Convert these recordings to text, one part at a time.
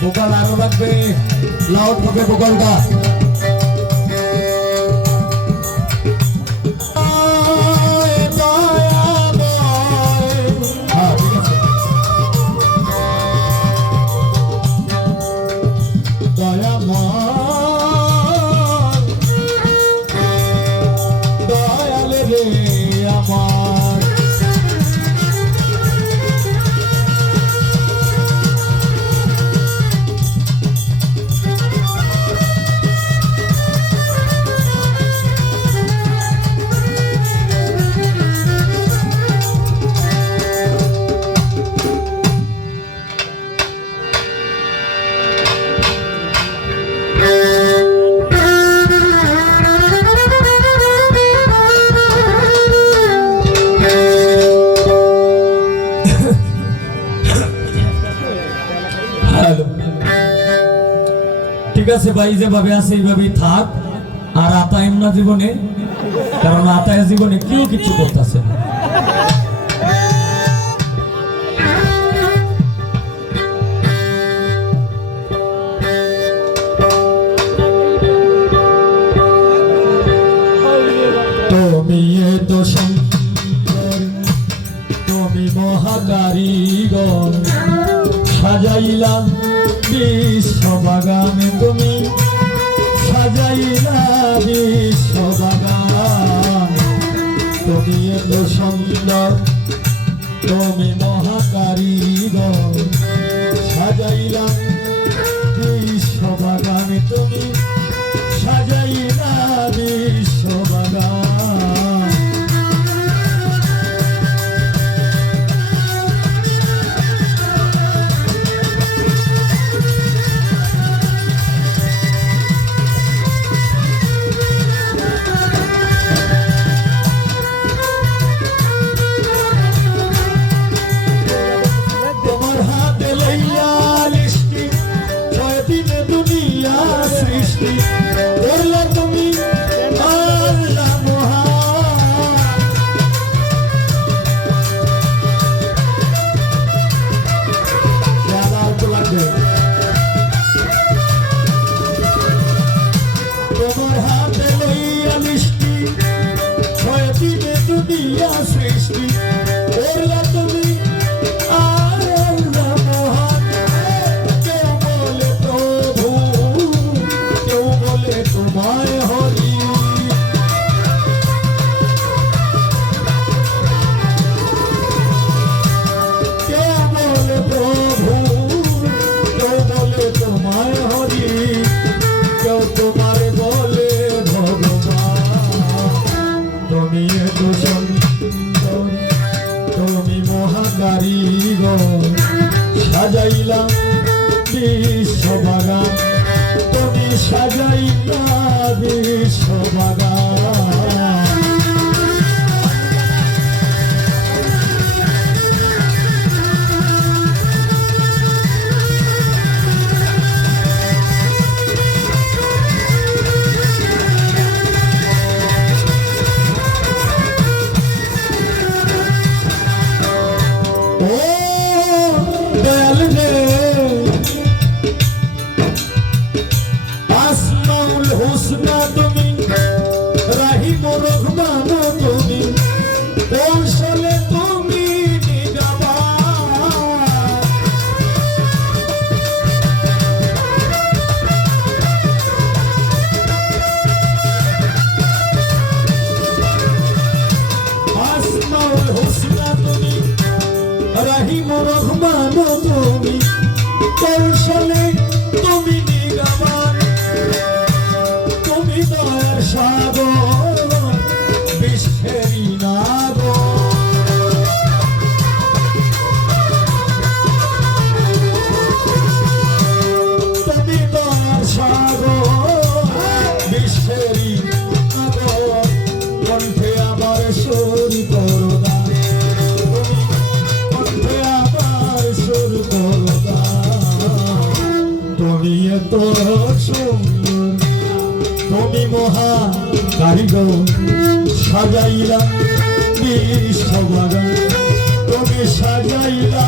Vocal আরও লাগবে loud হবে ভোকালটা। হ্যাঁ, দয়াল ভাই যেভাবে আছে, এইভাবেই থাক। আর আতাইম না জীবনে, কারণ আতায় জীবনে কেউ কিছু করতেছে না। তুমি এত সুন্দর মহাকারিগর সাজাইলা বিশ্ববাগানে তুমি সাজাইলা বিশ্ববাগান। তুমি এত সুন্দর তুমি মহাকারিগর সাজাইলা বিশ্ববাগানে তুমি তোমায় হরি। কেউ বলে প্রভু? কেউ বলে তোমায় হরি? কেউ তোমার বলে ভগবান। তুমি এত সুন্দর তুমি মহাকারিগর সাজাইলা বিশ্ববাগান তুমি সাজাইলা বিশ্ববাগান রহমান তুমি তুমি সাজাইলা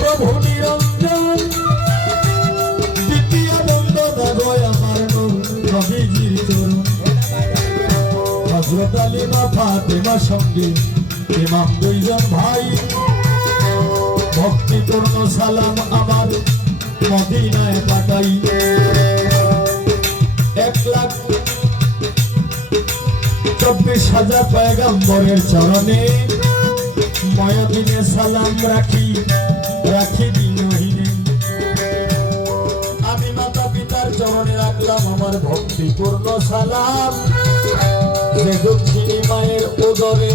প্রভু নিরঞ্জন। দ্বিতীয় বন্দনা গয় আমার নবীজির চরণ হজরত আলী মা ফাতেমা সঙ্গে ইমাম দুইজন ভাই। ভক্তিপূর্ণ সালাম এক লাখ চব্বিশ হাজার পয়গম্বরের চরণে ময়দিনে সালাম রাখি রাখি দিনহীনে আমি মাতা পিতার চরণে রাখলাম আমার ভক্তিপূর্ণ সালাম। যে দক্ষিণী মায়ের উদরে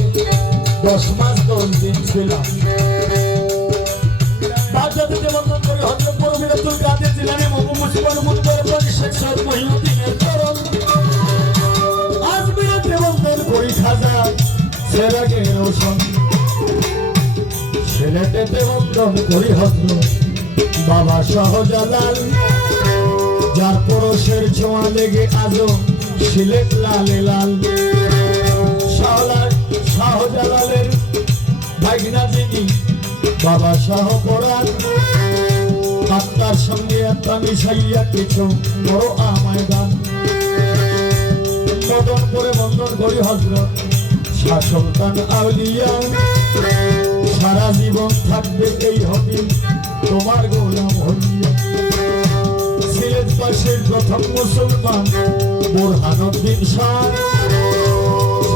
দশ মাস দশ দিন ছিলাম। বাচ্চাদের বন্ধন করে হজরত মুসলিমান মুদবর পরিষদ সৈয়দ মহিউদ্দিনের চরণ। আজমিরাতে বন্ধন করি ছেলেটেতে বন্ধন করি হজর বাবা শাহজালাল, যার পরশের ছোঁয়া লেগে আজও সিলেট লালে লাল। শাহলাল শাহজালালের ভাগনা যিনি, বাবা শাহ পরাণ। আত্মার সঙ্গে আত্মা মিশাইয়া কিছু বড় আমায় দান। মদন করে বন্ধন করি হজরত শাহ সুলতান আউলিয়া। সারা জীবন থাকবে এই হবি তোমার গোলাম হইয়া প্রথম মুসলমান, বোরহানুদ্দিন শাহ।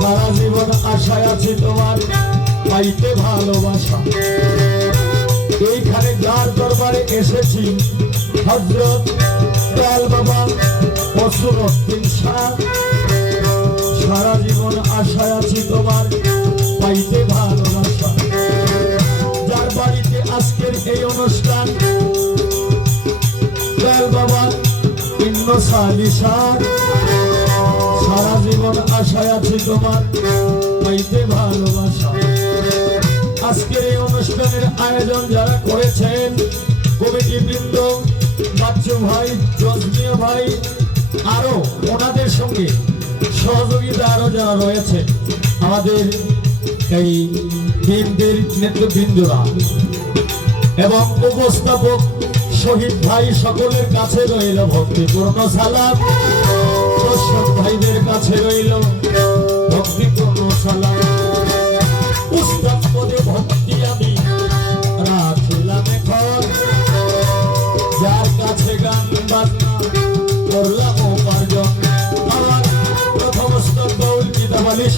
সারা জীবন আশায় আছি তোমার পাইতে ভালোবাসা। এইখানে যার দরবারে এসেছি হজরত দয়াল বাবা অসুরুদ্দিন শাহ। সারা জীবন আশায় আছি তোমার পাইতে বাড়িতে আজকের এই অনুষ্ঠান। দয়াল বাবা ইন্ন সালিশান সারা। জীবন আশায় আছি তোমার পাইতে ভালোবাসা। আজকের এই অনুষ্ঠানের আয়োজন যারা করেছেন কমিটি বৃন্দ বাচ্চু ভাই রজনীয় ভাই, আরও ওনাদের সঙ্গে সহযোগিতা আরও যারা রয়েছে, আমাদের এই টিমদের নেতৃবৃন্দরা এবং উপস্থাপক শহীদ ভাই সকলের কাছে রইল ভক্তিপূর্ণ সালাম। দর্শক ভাইদের কাছে রইল ভক্তিপূর্ণ সালাম। যার কাছে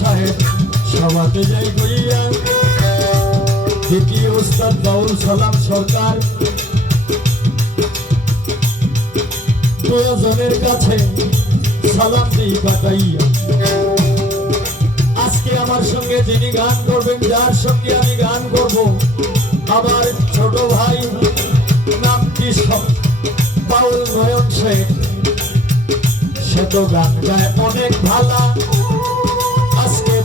সাহেব। সভাতে যাই কইয়া দ্বিতীয় উস্তাদ বাউল সালাম সরকার। প্রয়োজনের কাছে সালাম দিই পাঠাইয়া। আজকে আমার সঙ্গে যিনি গান করবেন, যার সঙ্গে আমি গান করব, আমার ছোট ভাই নামটি সব- বাউল নয়ন শেখ সে তো গান গায় অনেক ভালা।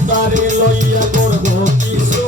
তারে লইয়া করব কিছু